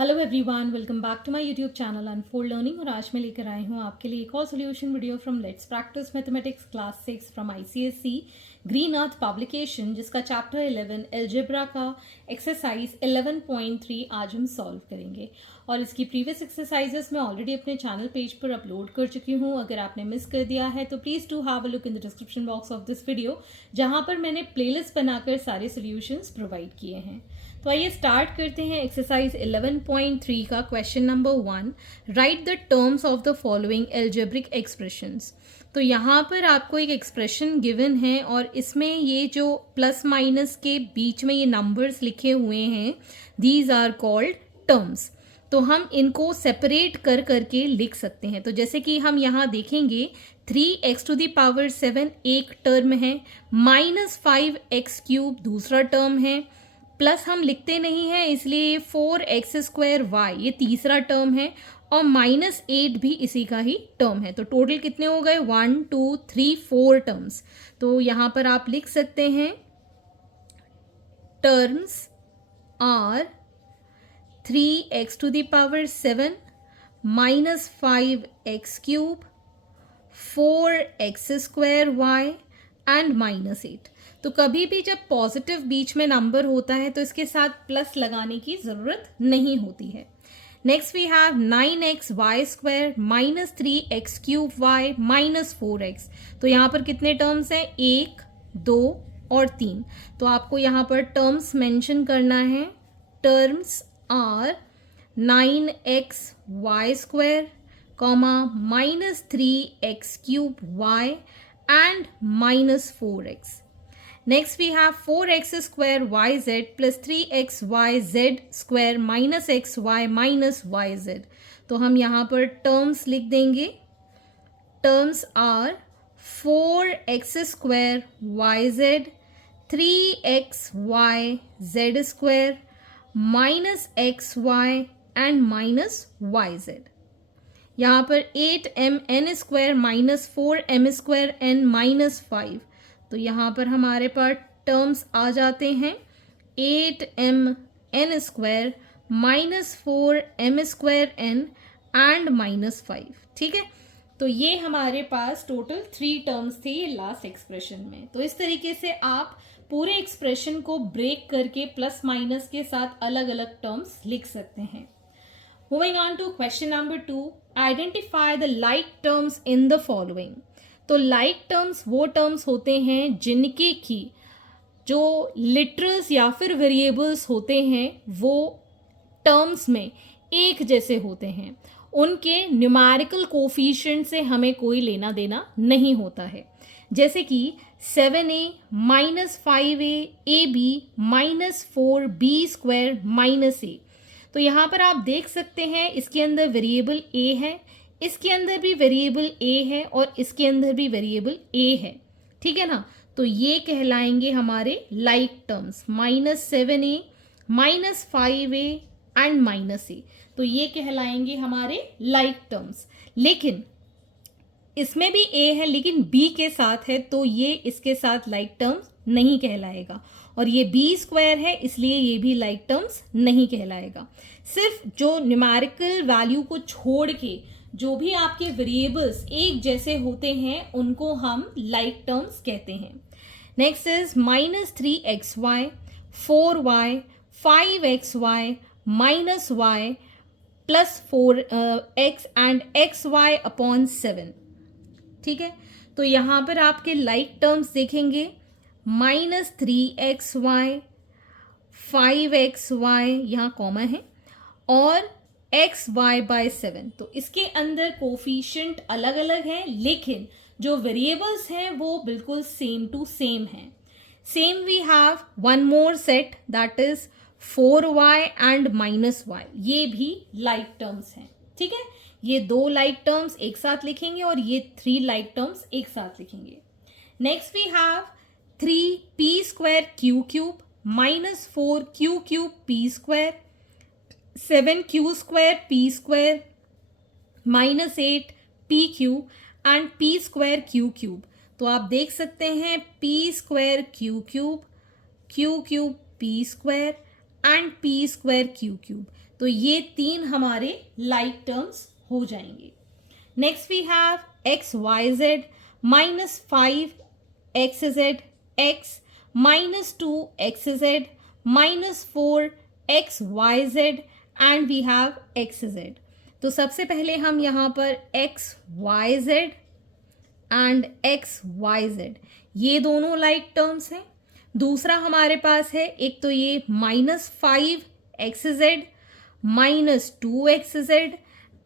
Hello everyone, welcome back to my YouTube channel Unfold Learning. और आज मैं लेकर आई हूँ आपके लिए एक और solution video from let's practice mathematics class 6 from ICSE green earth publication, जिसका चैप्टर 11 अलजेब्रा का एक्सरसाइज 11.3 आज हम सॉल्व करेंगे। और इसकी प्रीवियस एक्सरसाइजेस मैं ऑलरेडी अपने चैनल पेज पर अपलोड कर चुकी हूँ। अगर आपने मिस कर दिया है तो please do have a look in the description box of this video, जहाँ पर मैंने प्लेलिस्ट बनाकर सारे सोल्यूशंस प्रोवाइड किए हैं। तो आइए स्टार्ट करते हैं एक्सरसाइज 11.3 का question number 1। Right the terms of the following algebraic expressions. तो यहाँ पर आपको एक एक्सप्रेशन गिवन है और इसमें ये जो प्लस माइनस के बीच में ये नंबर्स लिखे हुए हैं, दीज आर कॉल्ड टर्म्स। तो हम इनको सेपरेट कर करके लिख सकते हैं। तो जैसे कि हम यहाँ देखेंगे 3x⁻7 एक टर्म है, -5x³ दूसरा टर्म है, प्लस हम लिखते नहीं हैं इसलिए 4x² ये तीसरा टर्म है और -8 भी इसी का ही टर्म है। तो टोटल कितने हो गए? 1 2 3 4 टर्म्स। तो यहाँ पर आप लिख सकते हैं terms are 3x⁻7 -5x³, 4x² and -8। तो कभी भी जब पॉजिटिव बीच में नंबर होता है तो इसके साथ प्लस लगाने की जरूरत नहीं होती है। Next we have 9xy² -3x³ -4x। तो यहाँ पर कितने टर्म्स हैं? 1 2 और 3। तो आपको यहाँ पर टर्म्स मेंशन करना है। Terms are 9xy² -3x³ and -4x. Next we have 4x² plus 3xyz² minus xy minus yz. तो हम यहाँ पर टर्म्स लिख देंगे। Terms are 4x² yz 3xyz² minus xy and minus yz. यहाँ पर 8mn² -4m² -5। तो यहाँ पर हमारे पास टर्म्स आ जाते हैं 8mn² -4m² एंड -5। ठीक है, तो ये हमारे पास टोटल 3 टर्म्स थे ये लास्ट एक्सप्रेशन में। तो इस तरीके से आप पूरे एक्सप्रेशन को ब्रेक करके प्लस माइनस के साथ अलग अलग टर्म्स लिख सकते हैं। Moving on to question number 2, identify the like terms in the following. तो like terms वो terms होते हैं जिनके की जो literals या फिर variables होते हैं वो terms में एक जैसे होते हैं। उनके numerical coefficient से हमें कोई लेना देना नहीं होता है। जैसे कि 7a -5a ab -4b² -a। तो यहाँ पर आप देख सकते हैं इसके अंदर वेरिएबल a है, इसके अंदर भी वेरिएबल a है और इसके अंदर भी वेरिएबल a है। ठीक है ना, तो ये कहलाएंगे हमारे like terms. -7a -5a and -a, तो ये कहलाएंगे हमारे लाइक टर्म्स। लेकिन इसमें भी a है लेकिन b के साथ है, तो ये इसके साथ लाइक टर्म्स नहीं कहलाएगा। और ये b² है इसलिए ये भी लाइक टर्म्स नहीं कहलाएगा। सिर्फ जो न्यूमेरिकल वैल्यू को छोड़ के जो भी आपके वेरिएबल्स एक जैसे होते हैं उनको हम लाइक टर्म्स कहते हैं। Next is -3xy 4y 5xy -y plus 4x and xy/7। ठीक है, तो यहाँ पर आपके लाइक टर्म्स देखेंगे -3xy 5xy यहाँ कॉमा है और xy/7। तो इसके अंदर कोफिशिएंट अलग अलग हैं लेकिन जो वेरिएबल्स हैं वो बिल्कुल सेम टू सेम हैं। Same we have one more set that is 4y and -y, ये भी लाइक टर्म्स हैं। ठीक है, ये 2 लाइक टर्म्स एक साथ लिखेंगे और ये 3 लाइक टर्म्स एक साथ लिखेंगे। Next we have 3p² q³ -4q³ p², 7q² p² -8 pq and p² q³। तो आप देख सकते हैं p² q³ q³ p² and p² q³। तो ये 3 हमारे लाइक टर्म्स हो जाएंगे। Next we have x y z minus 5 x z x minus 2 x z minus 4 x y z and we have x z. तो सबसे पहले हम यहाँ पर x y z and x y z ये दोनों लाइक टर्म्स हैं। दूसरा हमारे पास है एक तो ये minus 5 x z minus 2 x Z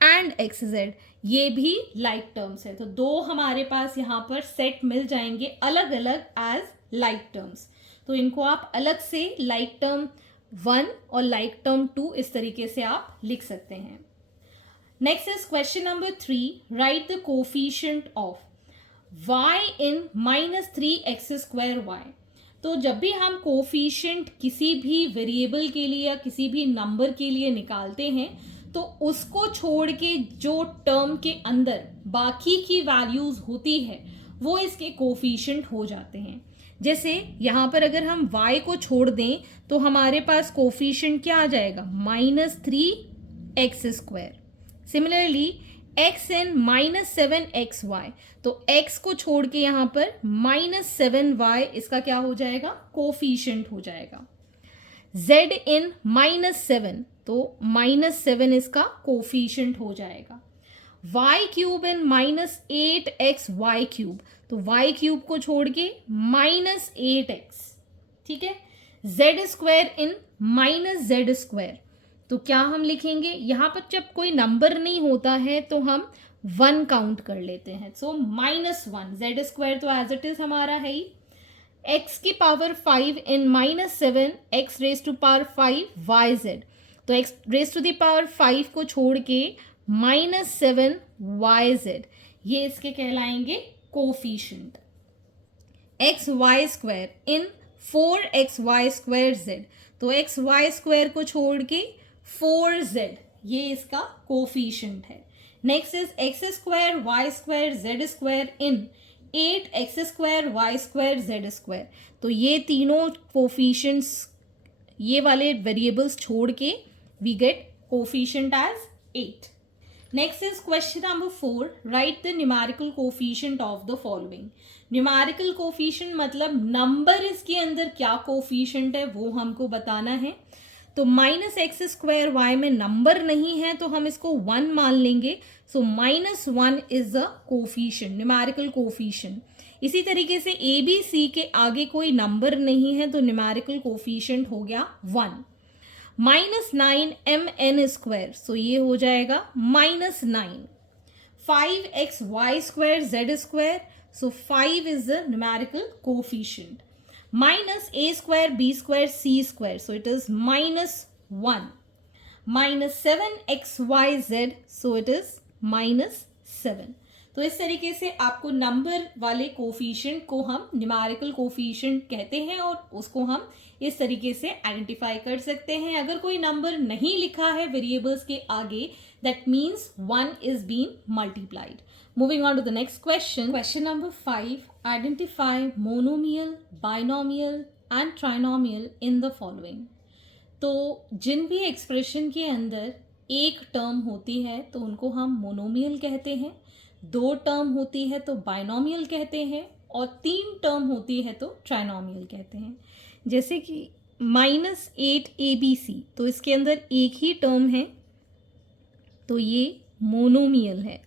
and x Z, ये भी लाइक टर्म्स है। तो 2 हमारे पास यहाँ पर सेट मिल जाएंगे अलग अलग एज लाइक टर्म्स। तो इनको आप अलग से लाइक टर्म 1 और लाइक टर्म 2 इस तरीके से आप लिख सकते हैं। Next is question number 3, write the coefficient of y in minus 3x square y. तो जब भी हम कोफिशिएंट किसी भी वेरिएबल के लिए या किसी भी नंबर के लिए निकालते हैं तो उसको छोड़ के जो टर्म के अंदर बाकी की वैल्यूज होती है वो इसके कोफिशिएंट हो जाते हैं। जैसे यहाँ पर अगर हम y को छोड़ दें तो हमारे पास कोफिशिएंट क्या आ जाएगा, minus 3x square. Similarly x इन माइनस 7xy, तो x को छोड़ के यहाँ पर माइनस 7y इसका क्या हो जाएगा, कोफिशिएंट हो जाएगा। z इन माइनस 7, तो माइनस 7 इसका कोफिशिएंट हो जाएगा। y cube in minus 8xy cube, तो y क्यूब को छोड़ के माइनस 8x, ठीक है। z स्क्वायर इन माइनस जेड स्क्वायर, तो क्या हम लिखेंगे यहाँ पर, जब कोई नंबर नहीं होता है तो हम 1 काउंट कर लेते हैं। सो माइनस 1, जेड स्क्वायर तो एज इट इज हमारा है ही। x की power 5 in minus 7 x raise to power 5 y z, तो x raise to the power 5 को छोड़ के माइनस 7 वाई जेड, ये इसके कहलाएंगे coefficient. X y square in 4xy square z, तो एक्स वाई स्क्वायर को छोड़ के 4z, ये इसका कोफिशिएंट है। Next is x square y square z square in 8x square y square z square, तो ये तीनों कोफिशिएंट्स, ये वाले वेरिएबल्स छोड़ के we get coefficient as 8। Next is question number 4, write the numerical coefficient of the following. Numerical coefficient मतलब नंबर इसके अंदर क्या कोफिशिएंट है वो हमको बताना है। तो माइनस एक्स स्क्वायर वाई में नंबर नहीं है तो हम इसको 1 मान लेंगे। सो minus 1 is the coefficient, numerical coefficient. इसी तरीके से ए बी सी के आगे कोई नंबर नहीं है तो न्यूमेरिकल कोफिशिएंट हो गया 1। Minus 9 m n square, so ये हो जाएगा minus 9। 5x y square z square, so 5 is the numerical coefficient. Minus a square b square c square, so it is minus 1. Minus 7xyz, so it is minus 7. तो इस तरीके से आपको number वाले coefficient को हम न्यूमेरिकल कोफिशिएंट कहते हैं और उसको हम इस तरीके से आइडेंटिफाई कर सकते हैं। अगर कोई नंबर नहीं लिखा है वेरिएबल्स के आगे, that means 1 is being multiplied. Moving on to the next question. Question number 5. Identify monomial, binomial and trinomial in the following. तो जिन भी एक्सप्रेशन के अंदर एक टर्म होती है तो उनको हम मोनोमियल कहते हैं, 2 टर्म होती है तो बाइनोमियल कहते हैं और 3 टर्म होती है तो ट्राइनोमियल कहते हैं। जैसे कि माइनस 8abc, तो इसके अंदर एक ही टर्म है तो ये मोनोमियल है।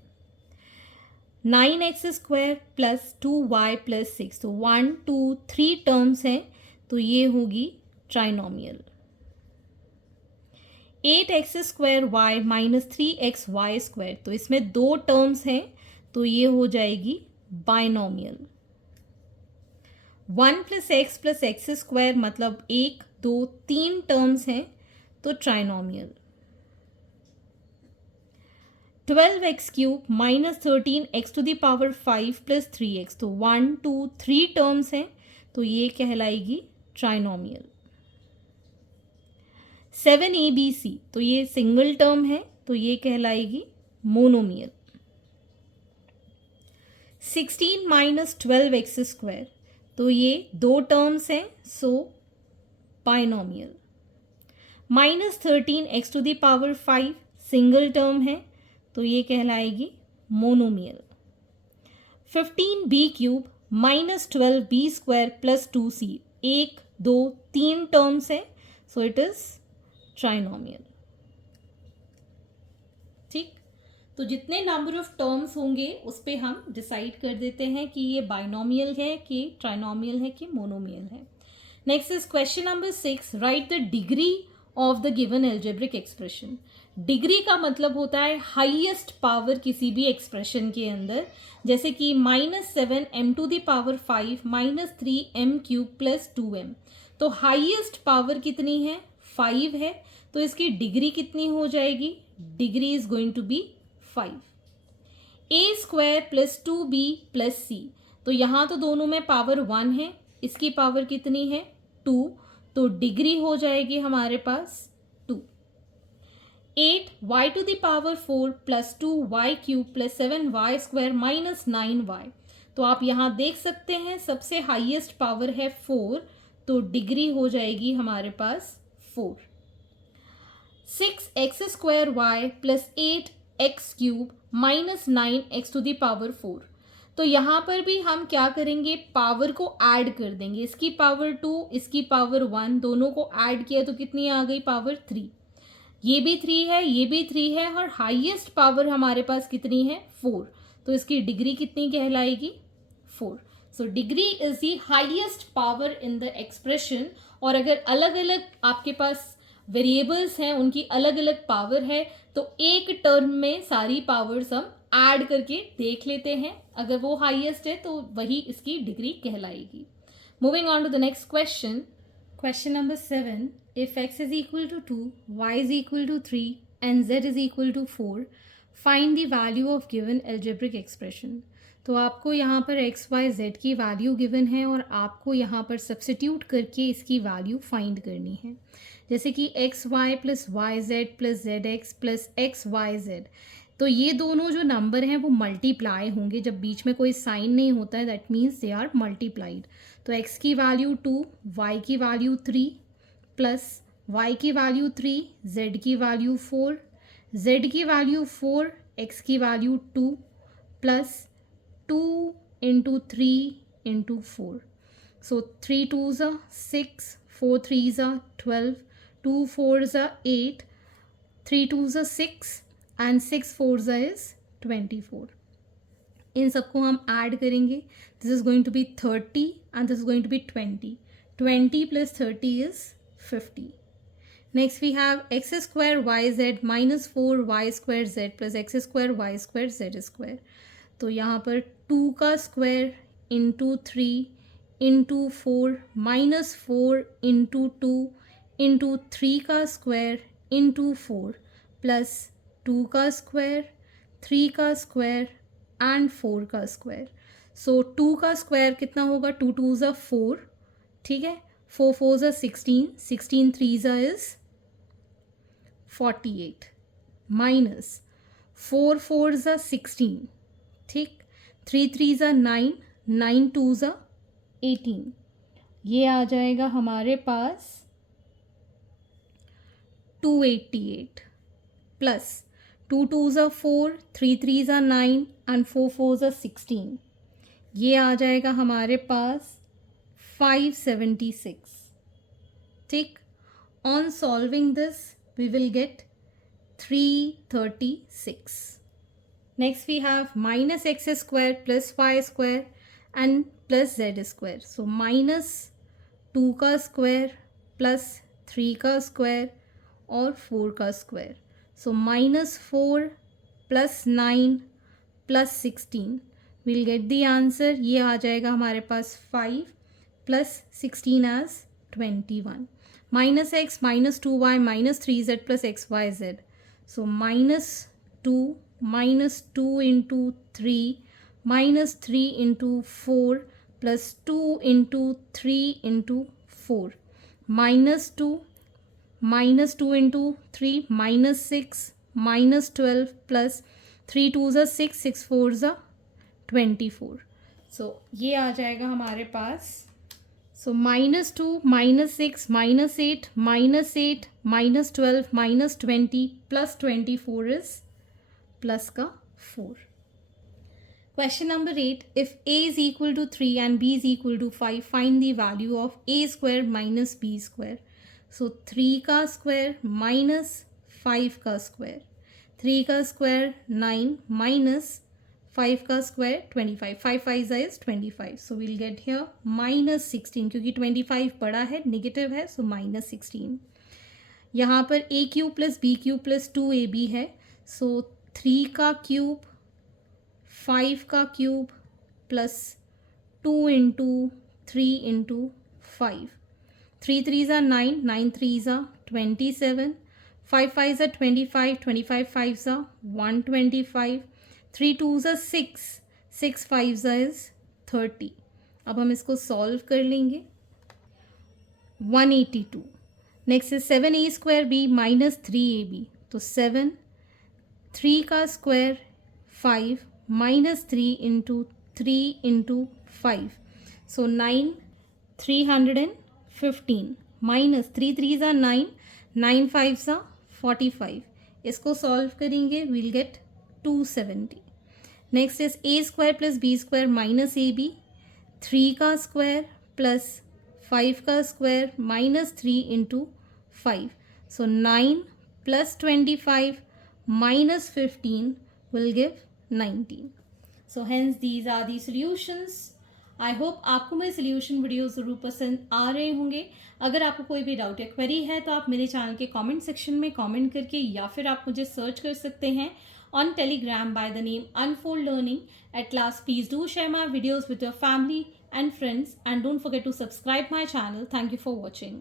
9x square plus 2y plus 6, तो 1 2 3 टर्म्स हैं तो ये होगी trinomial. 8x square y minus 3xy square, तो इसमें 2 टर्म्स हैं तो ये हो जाएगी बाइनोमियल। 1 प्लस एक्स स्क्वायर मतलब 1 2 3 टर्म्स हैं तो trinomial. 12x cube minus 13x to the power 5 plus 3x, तो 1 2 3 टर्म्स हैं तो ये कहलाएगी ट्राइनोमियल। 7abc, तो ये सिंगल टर्म है तो ये कहलाएगी मोनोमियल। 16 माइनस 12x स्क्वायर, तो ये 2 टर्म्स हैं सो बाइनोमियल। -13 x⁵ सिंगल टर्म है, तो ये कहलाएगी monomial. 15b³ -12b² + 2c, 1 2 3 terms है, सो इट इज ट्राइनोमियल। ठीक, तो जितने नंबर ऑफ टर्म्स होंगे उस पे हम डिसाइड कर देते हैं कि ये बाइनोमियल है कि ट्राइनोमियल है कि मोनोमियल है। Next is question number 6, right the degree of the given algebraic expression. Degree का मतलब होता है हाईएस्ट पावर किसी भी एक्सप्रेशन के अंदर, जैसे कि -7m⁵ -3m³ + 2m। तो हाईएस्ट पावर कितनी है? 5 है, तो इसकी डिग्री कितनी हो जाएगी? Degree is going to be 5। a² + 2b + c, तो यहाँ तो दोनों में पावर 1 है, इसकी पावर कितनी है? 2, तो डिग्री हो जाएगी हमारे पास 2। 8y⁴ + 2y³ + 7y² - 9y, तो आप यहाँ देख सकते हैं सबसे हाईएस्ट पावर है 4, तो डिग्री हो जाएगी हमारे पास 4। 6x² + 8x³ - 9x⁴, तो यहाँ पर भी हम क्या करेंगे? पावर को ऐड कर देंगे, इसकी पावर 2, इसकी पावर 1, दोनों को ऐड किया तो कितनी आ गई? पावर 3। ये भी 3 है, ये भी 3 है, और हाईएस्ट पावर हमारे पास कितनी है? 4, तो इसकी डिग्री कितनी कहलाएगी? 4। So degree is the highest power in the expression. और अगर अलग अलग आपके पास वेरिएबल्स हैं, उनकी अलग अलग पावर है, तो एक टर्म में सारी पावर्स हम ऐड करके देख लेते हैं, अगर वो हाईएस्ट है तो वही इसकी डिग्री कहलाएगी। Moving on to the next question, question number 7, if x is equal to 2, y is equal to 3 and z is equal to 4, find the value of given algebraic expression। तो आपको यहाँ पर x, y, z की value given है और आपको यहाँ पर सब्स्टिट्यूट करके इसकी वैल्यू फाइंड करनी है। जैसे कि xy + yz + zx + xyz, तो ये दोनों जो नंबर हैं वो मल्टीप्लाई होंगे। जब बीच में कोई साइन नहीं होता है, that means they are multiplied. तो x की वैल्यू 2, y की वैल्यू 3 प्लस y की वैल्यू 3, z की वैल्यू 4, z की वैल्यू 4, x की वैल्यू 2 प्लस 2 × 3 × 4। सो 3 2s are 6, 4 3s are 12, 2 4s are 8, 3 2s are 6 and 6 4s is 24। इन सबको हम ऐड करेंगे। This is going to be 30 and this is going to be 20। 20 + 30 is 50। Next we have x² yz - 4y² z + x² y² z²। तो यहाँ पर 2 का square into 3 into 4 -4 into 2 into 3 का square into 4 plus 2 का square, 3 का square and 4 का square. सो 2 का square कितना होगा? 2 2s are 4, ठीक है, 4 4s are 16, 16 3s is 48 minus 4 4s are 16, ठीक, 3 3s are 9, 9 2s are 18। ये आ जाएगा हमारे पास 288 plus 2 2s are 4, 3 3s are 9 and 4 4s are 16। ये आ जाएगा हमारे पास 576, ठीक। On solving this we will get 336। Next we have -x² + y² and plus z²। So -2 का स्क्वायर प्लस 3 का स्क्वायर और 4 का square. So -4 + 9 + 16 will get the answer. ये आ जाएगा हमारे पास 5 + 16 as 21। -x -2y -3z + xyz। So -2 -2 × 3 -3 × 4 plus 2 × 3 × 4 -2 -2 × 3 -6 -12 plus 3 2s are 6, 6 4s are 24। सो ये आ जाएगा हमारे पास So -2, -6, -8, -8, -12, -20, +24 is plus का 4. Question number 8. If a is equal to 3 and b is equal to 5, find the value of a square minus b square. So 3 का square minus 5 का square. 3 का square 9 minus 5 का square 25. 5 5 is 25. So we'll get here minus 16 क्योंकि 25 बड़ा है, negative है, so minus 16. यहाँ पर a cube plus b cube plus 2ab है, so 3 का क्यूब 5 का cube plus 2 into 3 into 5. 3 3s are 9, 9 3s are 27, 5 5s are 25, 25 5s are 125, 3 2s are 6, 6 5s is 30. अब हम इसको सॉल्व कर लेंगे. 182. नेक्स्ट है 7a square B minus 3ab. तो 7, 3 का square 5 minus 3 into 3 into 5. So 9, 315 minus 3 3s are 9, 9 5s are 45. इसको solve करेंगे, we'll get 270. Next is a square plus b square minus a b. 3 का स्क्वायर प्लस 5 का square minus 3 into 5. So 9 plus 25 minus 15 will give 19. So hence these are the solutions. I hope आपको मेरे solution video ज़रूर पसंद आ रहे होंगे. अगर आपको कोई भी डाउट या क्वेरी है तो आप मेरे चैनल के कमेंट सेक्शन में कमेंट करके या फिर आप मुझे सर्च कर सकते हैं on Telegram by the name Unfold Learning. At last, please do share my videos with your family and friends and don't forget to subscribe my channel. Thank you for watching.